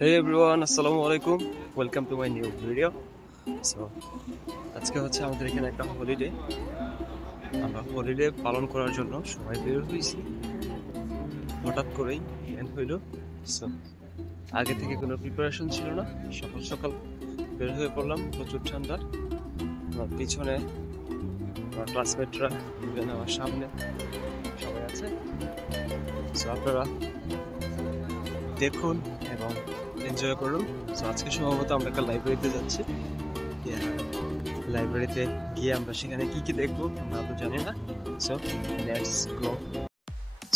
Hey everyone, assalamu alaikum. Welcome to my new video. So, আজকে হচ্ছে আমাদের এখানে একটা হলিডে। আমরা হলিডে পালন করার জন্য সবাই বের হয়েছি। হঠাৎ করেই প্ল্যান হইলো। সো, আগে থেকে কোনো প্রিপারেশন ছিল না। সকাল সকাল বের হয়ে পড়লাম, প্রচুর ঠান্ডা। আমার পিছনে আমার ক্লাসমেটরা, ইভেন আমার সামনে সবাই আছে। সো আপনারা দেখুন এবং এনজয় করুন। সো আজকে সম্ভবত আমরা একটা লাইব্রেরিতে যাচ্ছি। লাইব্রেরিতে গিয়ে আমরা সেখানে কি কি দেখবো আমরা তো জানি না। So let's go.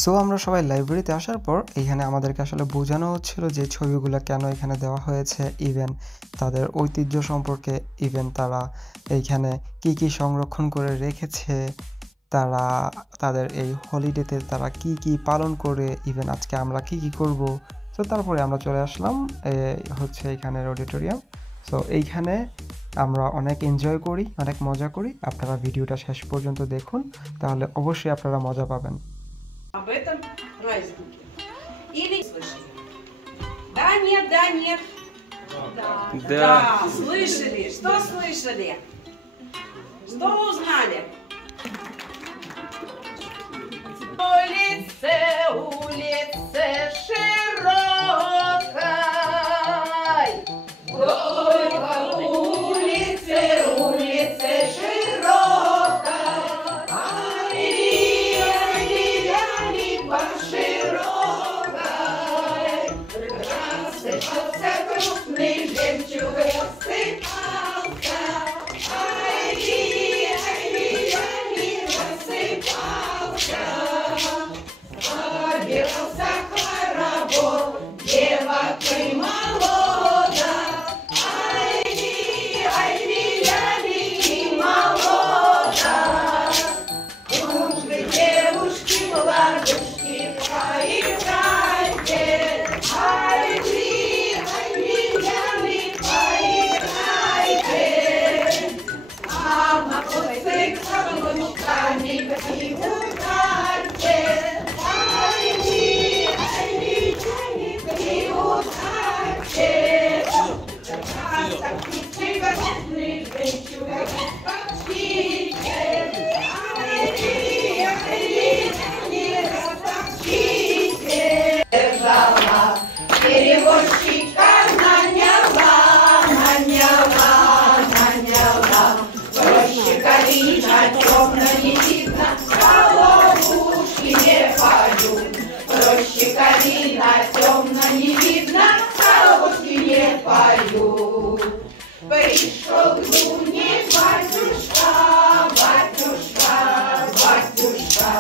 সো আমরা সবাই লাইব্রেরিতে আসার পর এখানে আমাদেরকে আসলে বোঝানো হচ্ছিল যে ছবিগুলো কেন এখানে দেওয়া হয়েছে, ইভেন তাদের ঐতিহ্য সম্পর্কে, ইভেন তারা এইখানে কি কি সংরক্ষণ করে রেখেছে, তারা তাদের এই হলিডেতে তারা কি কি পালন করে, ইভেন আজকে আমরা কি কি করব। তো তারপরে আমরা চলে আসলাম হচ্ছে এখানের অডিটোরিয়াম। সো এইখানে আমরা অনেক এনজয় করি, অনেক মজা করি। আপনারা ভিডিওটা শেষ পর্যন্ত দেখুন, তাহলে অবশ্যই আপনারা মজা পাবেন। Об этом празднике. Или слышали? Да, нет, да, нет. Да. Слышали? Что слышали? Что узнали? Улице, улице широкой. Только улице, улице широкой. По широкой. Рассыпался крупный жемчуг, рассыпался. Ай-ли, рассыпался. Обирался хоровод девокой молода. Ай-ли, молода. Дружбы девушки, ладушки, поиграйте. Ай-ли, поиграйте. А мотоциклом руками приударьте. Ай-ли, приударьте. Растопите гостиный жемчуг, растопите. Перевозчика наняла. Проще калина, темно не видно, головушки не поют. Проще калина, темно не видно, головушки не поют. Пришел к Дуне батюшка,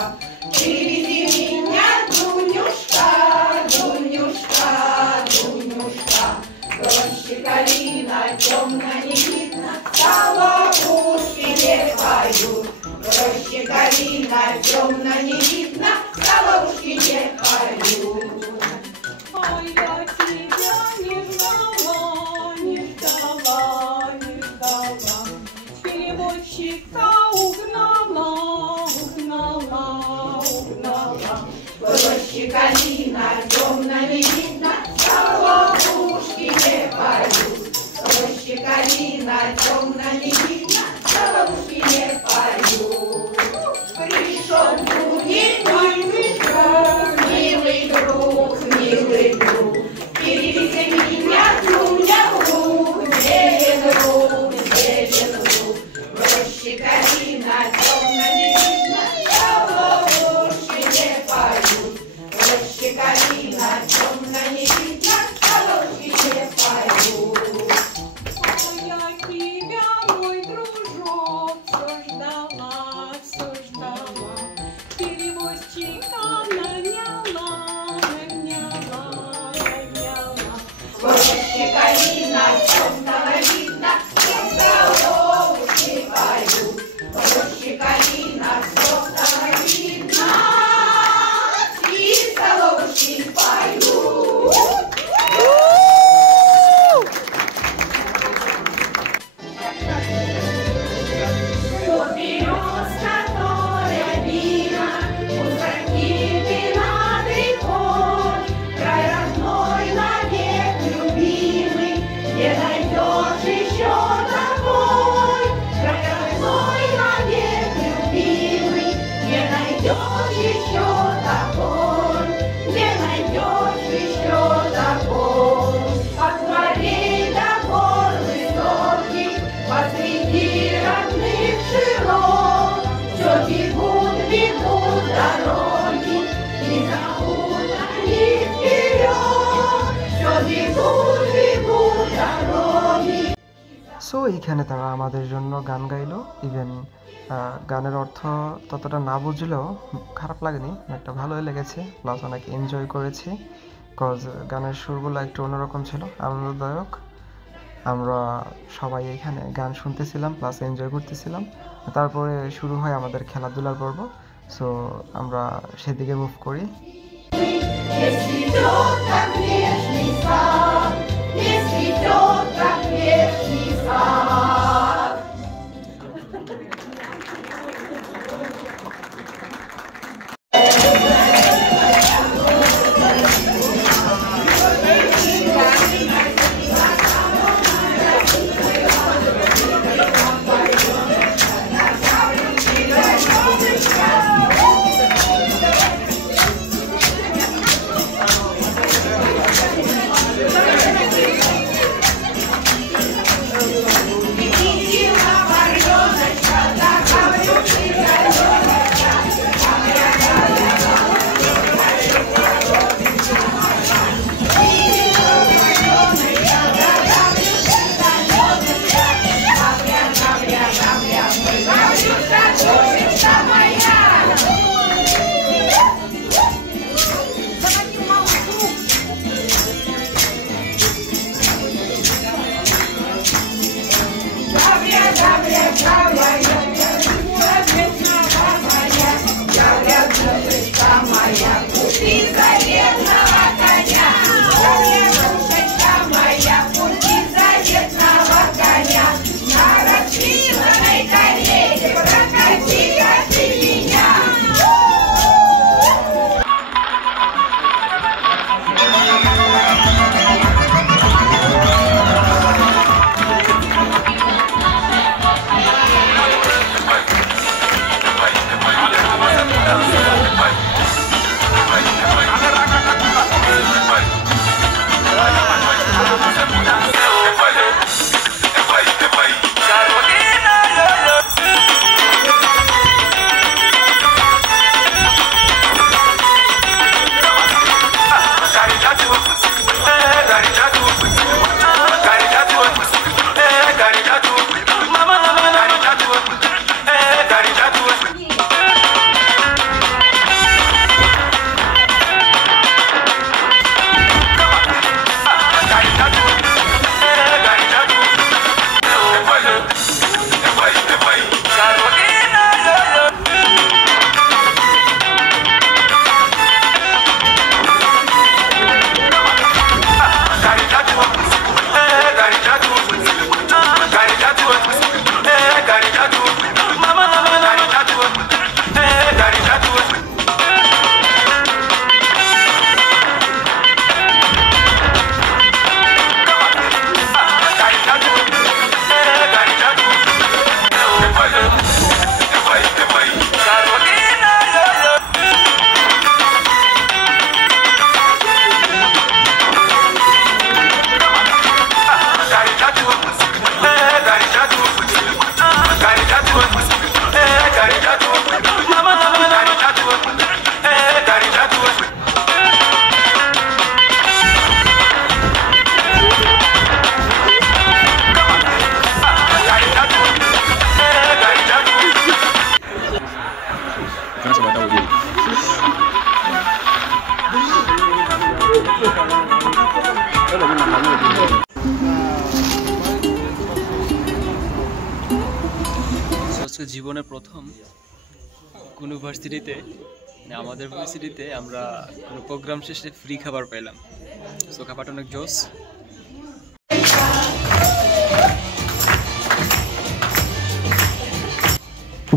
приведи меня, Дунюшка. Проще калина, темно не видно, головушки не поют. Проще калина, темно не видно, головушки не поют. Ой, я тебя не ждала, перевозчика угнала. Проще калина, темно не видно, головушки не поют. Проще калина, темно не видно, головушки не поют. Пришел к Дуне милый друг, সো এইখানে তারা আমাদের জন্য গান গাইলো। ইভেন গানের অর্থ ততটা না বুঝলেও খারাপ লাগেনি, একটা ভালোই লেগেছে, প্লাস অনেক এনজয় করেছি। কজ গানের সুরগুলো একটু অন্যরকম ছিল, আনন্দদায়ক। আমরা সবাই এখানে গান শুনতেছিলাম প্লাস এনজয় করতেছিলাম। তারপরে শুরু হয় আমাদের খেলাধুলার পর্ব। সো আমরা সেদিকে মুভ করি। Если идет, как вешний сад, если идет, как вешний сад. জীবনে প্রথম কোনো ভার্সিটিতে মানে আমাদের ভার্সিটিতে আমরা কোনো প্রোগ্রাম শেষে ফ্রি খাবার পেলাম। সো খাবারটা অনেক জোস।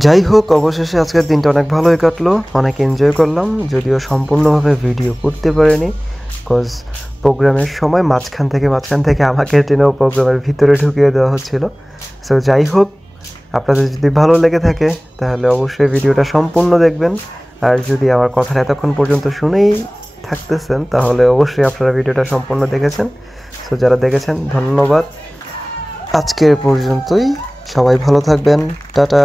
যাই হোক, অবশেষে আজকের দিনটা অনেক ভালোই কাটলো, অনেক এনজয় করলাম, যদিও সম্পূর্ণভাবে ভিডিও করতে পারিনি বিকজ প্রোগ্রামের সময় মাঝখান থেকে আমাকে টেনেও প্রোগ্রামের ভিতরে ঢুকিয়ে দেওয়া হচ্ছিল। সো যাই হোক, আপনাদের যদি ভালো লেগে থাকে তাহলে অবশ্যই ভিডিওটা সম্পূর্ণ দেখবেন। আর যদি আমার কথাটা এতক্ষণ পর্যন্ত শুনেই থাকতেছেন তাহলে অবশ্যই আপনারা ভিডিওটা সম্পূর্ণ দেখেছেন। সো যারা দেখেছেন ধন্যবাদ। আজকের পর্যন্তই, সবাই ভালো থাকবেন, টাটা।